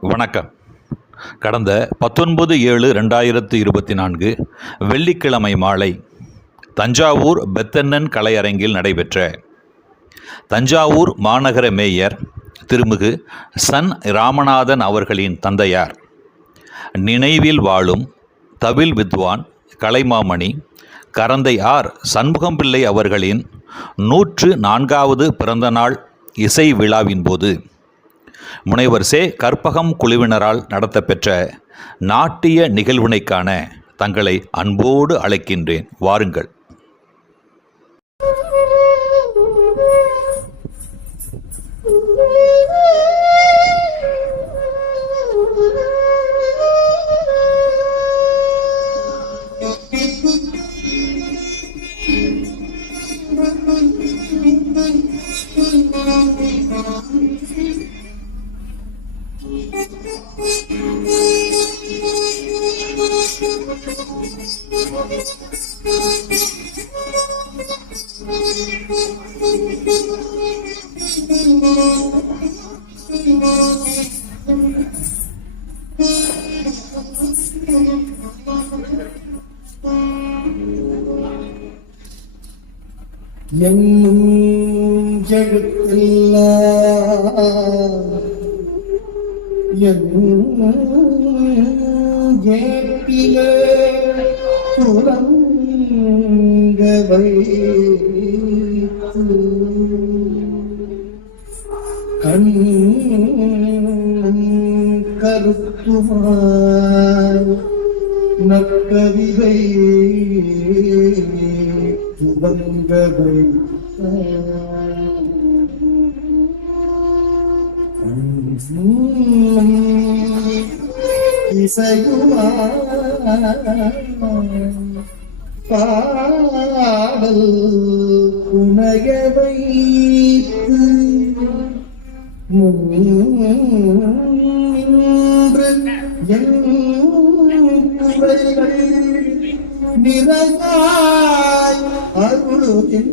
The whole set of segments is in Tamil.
வணக்கம். கடந்த பத்தொன்பது ஏழு ரெண்டாயிரத்து இருபத்தி நான்கு வெள்ளிக்கிழமை மாலை தஞ்சாவூர் பெத்தன்னன் கலையரங்கில் நடைபெற்ற தஞ்சாவூர் மாநகர மேயர் திருமிகு சன் ராமநாதன் அவர்களின் தந்தையார் நினைவில் வாழும் தவில் வித்வான் கலைமாமணி கரந்தை ஆர். சண்முகம் பிள்ளை அவர்களின் நூற்று நான்காவது பிறந்தநாள் இசை விழாவின் போது முனைவர் சே கற்பகம் குழுவினரால் நடத்தப்பெற்ற நாட்டிய நிகழ்வினைக்கான தங்களை அன்போடு அழைக்கின்றேன். வாருங்கள். വേപ്പിലെ തുറങ്കവൈ குறைகள் நிறைவாய் அருளுகின்றாய்.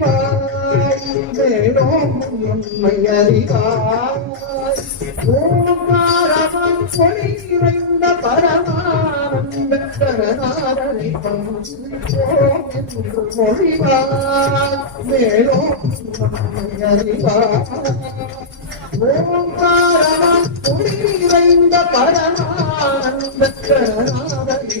என்று மொழிவாய் வேறோம் உண்மை அறிவாய் ஓங்காரமம் பொழி நிறைந்த பரமானந்த கணநாதனை பணிந்து ஓம் என்று மொழிவாய் வேறோம் உண்மை அறிவாய் ஓங்காரமம் பொழி நிறைந்த பரமானந்த கணநாதனை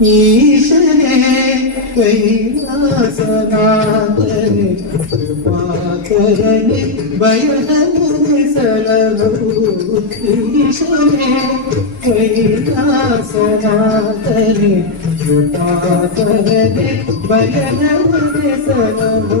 ഈശ്വരേ കൈലാസനാഥനെ ഭയനീശ്വരേ കൈലാസനാഥനെ കൃപാകരനെ ഭയനെ സലഭൂ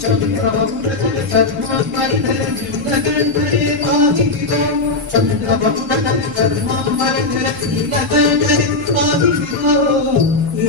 చంద్రవపుండల చర్మామరిదల నీలకంఠరే పాదితో చంద్రవపుండల చర్మామరిదల నీలకంఠరే పాదితో ఏ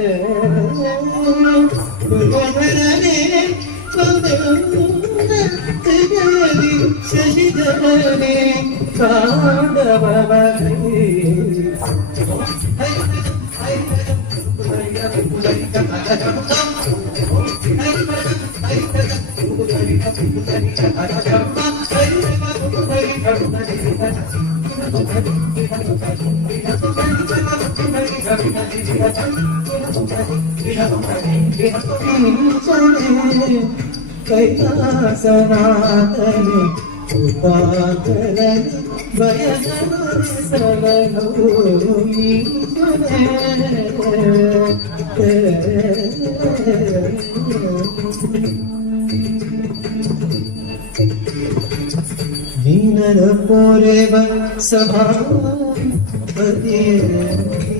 శశిధరే కాడవ Thank you. ಕಾಂಡವನೇ ಕೈಲಾಸನಾಥನೆ ಉಪಾಕರನೆ ಬಯಸಲನು ನೀನರ ಪೋರೆವ ಸಭಾಪತಿ ನೀನರ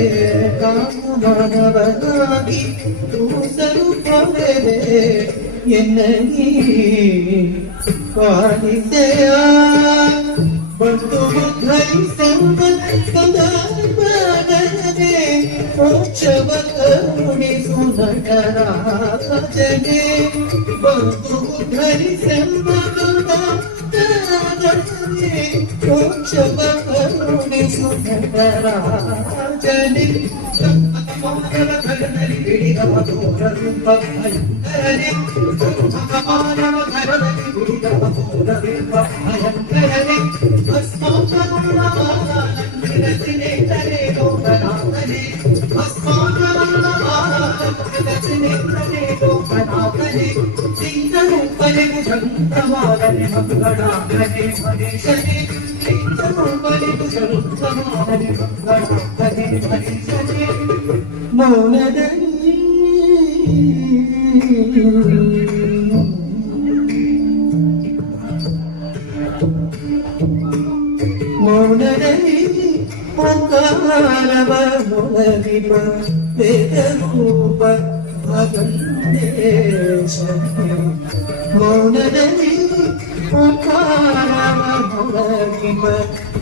ಕಾಯುಮಾನವನಾಗಿ ತೂಸಲು ಕೊಡೆದೆ ಎನ್ನಗಿ ಪಾಲಿಸೆಯ ಬಂದು ಧರಿಸಂಬಂಧನೆ ಮೋಕ್ಷವ ಕರುಣಿಸು ನಟರಾಜನೆ ಬಂದು ಧರಿಸಂಬಂಧನೆ ప్రమాదని మంగళాగ్రహే మనిషి చింతను బలి సమాధి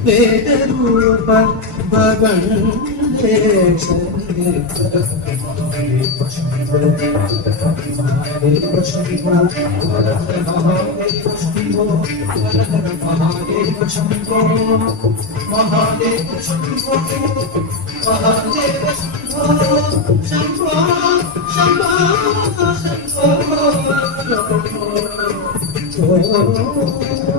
വേദരൂപ ഭഗൻ ശംഭോ ശംഭോ ശംഭോ 何?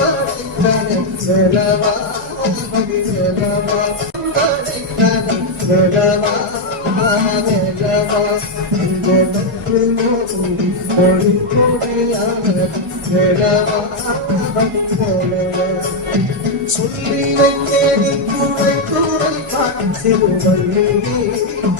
குறை சிறுவல்லி சிறுவல்லியே அன்று சொக்கே மகனை தொம்பலை நாட்டிலே பலை சொல்லி வைத்தேன் குறை குறை சிறுவல்லியே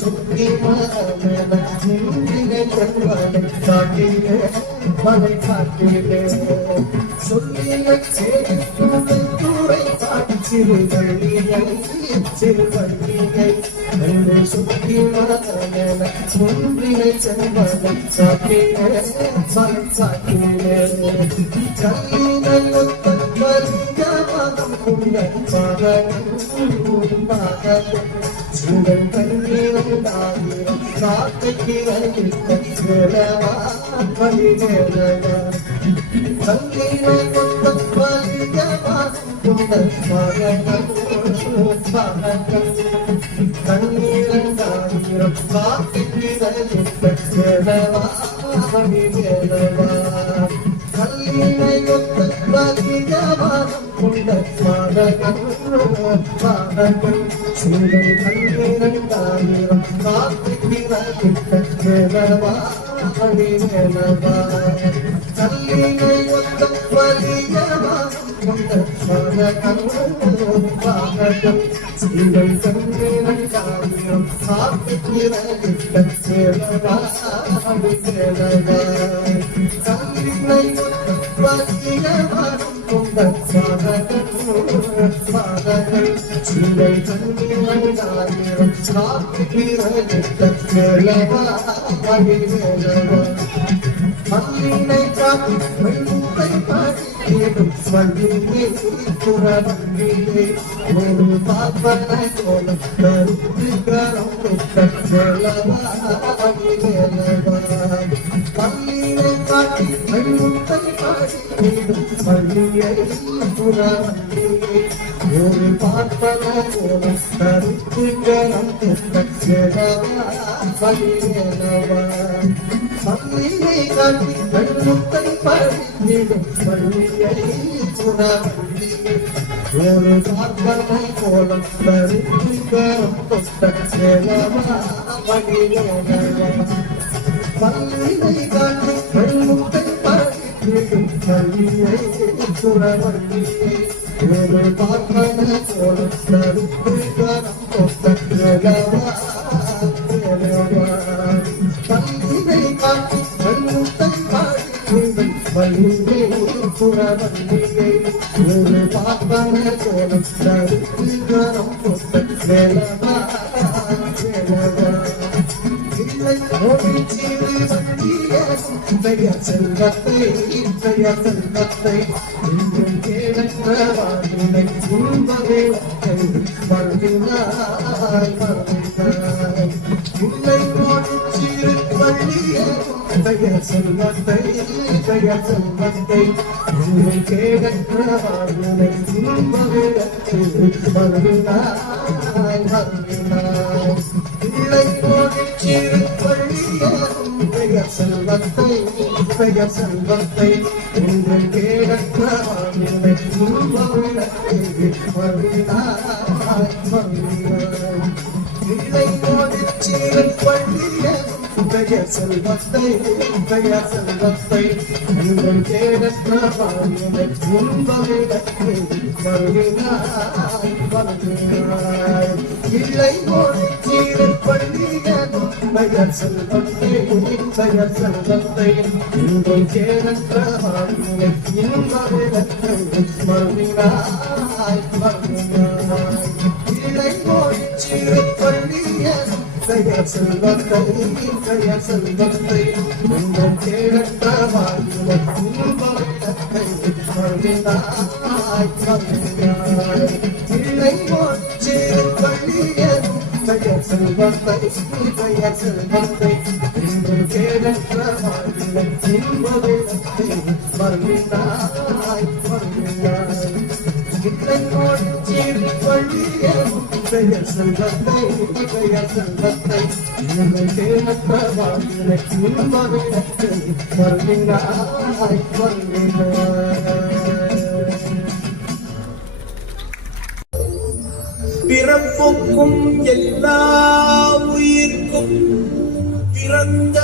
சொக்கே மகனை தொம்பலை நாட்டிலே பலை காட்டிலே சொல்லி வைத்தேன் குறை குறை சிறுவல்லியை சிறுவல்லியை அன்று சொக்கி மகனை காட்டிலே மலை காட்டிலே சொல்லி வைத்தேன் குறை குறை சிறுவல்லியை சிறுவல்லியை அன்று சொக்கி மகனை முன்றினை செல்வதை காட்டிலே மலை காட்டிலே சுடன் கண்ணீரம் தாயிரம் காக்கைக்கு கண்ணீரம் தாயிரம் தல்லினை வேலவா ஒத்த வலியவா கொண்ட பாககம் காவியம் சாப்பிட்டு சேலவா மணி வேலவா கல்லினை ஒத்த கொண்ட காவியம் சாப்பிட்டு சேலவா மல்லினை காட்டி வெள்ளுத்தை பாடி கேடும் வள்ளியே புறவள்ளியே ஒரு பாப்பனை போல கருத்துக்கரம் வேலவா மல்லினை காட்டி வெள்ளுத்தை பாடி கேடும் ஒரு பாப்பனை போல மல்லிகை காட்டி கண்முத்தை பறிந்திடும் பள்ளியை புறவள்ளியை ஒரு பார்ப்பனை போல பறித்திகரம் தொட்ட செலவா மகிழவா மல்லிகை காட்டி கண்முத்தை பறிந்திடும் பள்ளியை புறவள்ளியை ஒரு பார்ப்பனை போல பறித்திகரம் புறவள்ளியை ஒரு பாப்பன கோலம் தடுத்து கரம் கொட்ட வேலவா வேலவா. இல்லை ஓடி சீரு வள்ளிய பெயர் செல்வத்தை பெயர் செல்வத்தை என்றும் கேளற்ற வாழ்வினை உண்பதே வருகிறாய் வருகிறாய் பெயர் செல்வத்தை செல்வத்தை என்றும் கேளற்ற வாழ்வினை உண்பதே இல்லை பெயர் செல்வத்தை பெயர் செல்வத்தை கேடற்ற வருகிறாய் வருகிறாய் இல்லை பெயர் செல்வத்தை பெயர் செல்வத்தை நீங்கள் கேடற்ற வாழ்வினை வருகிறாய் வருகிறாய் இல்லை ஓடி பெயர் செல்வத்தை பெயர் செல்வத்தை நீங்கள் வருகிறாய் வருகிறாய் செல்வத்தை பெயர் செல்வத்தை உங்கள் கேடற்ற வாழ்வினை வருகிறாய் இல்லை ஓடி பள்ளியதும் செல்வத்தை செல்வத்தை பள்ளியதும் செல்வத்தை பெயர் செல்வத்தை இன்று கேடற்ற வாழ்வினை வருகிறாய் பிறப்புக்கும் எல்லா உயிர்க்கும் பிறந்த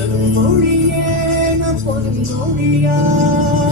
நன்மொழியேன பொன்மொழியா ஊரை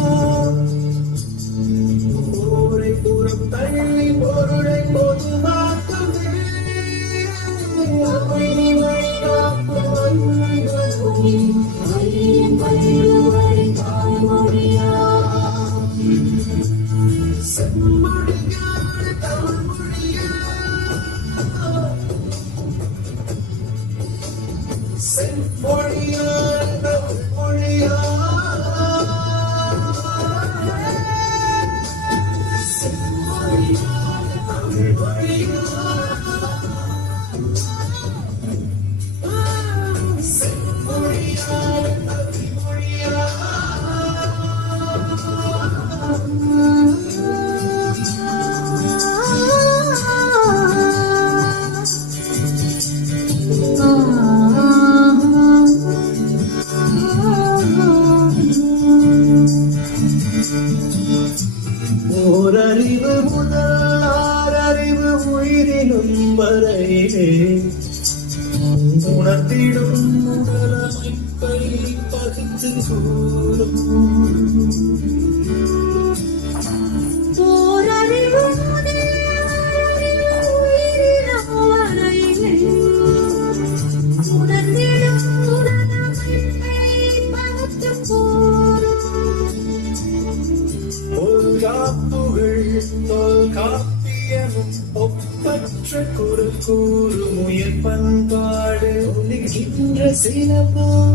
Singapore.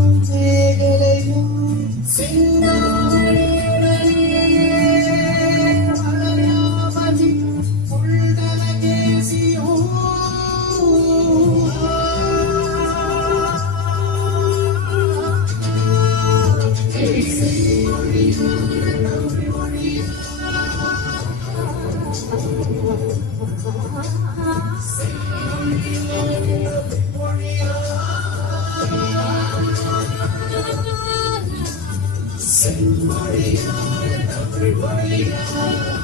தமிழ்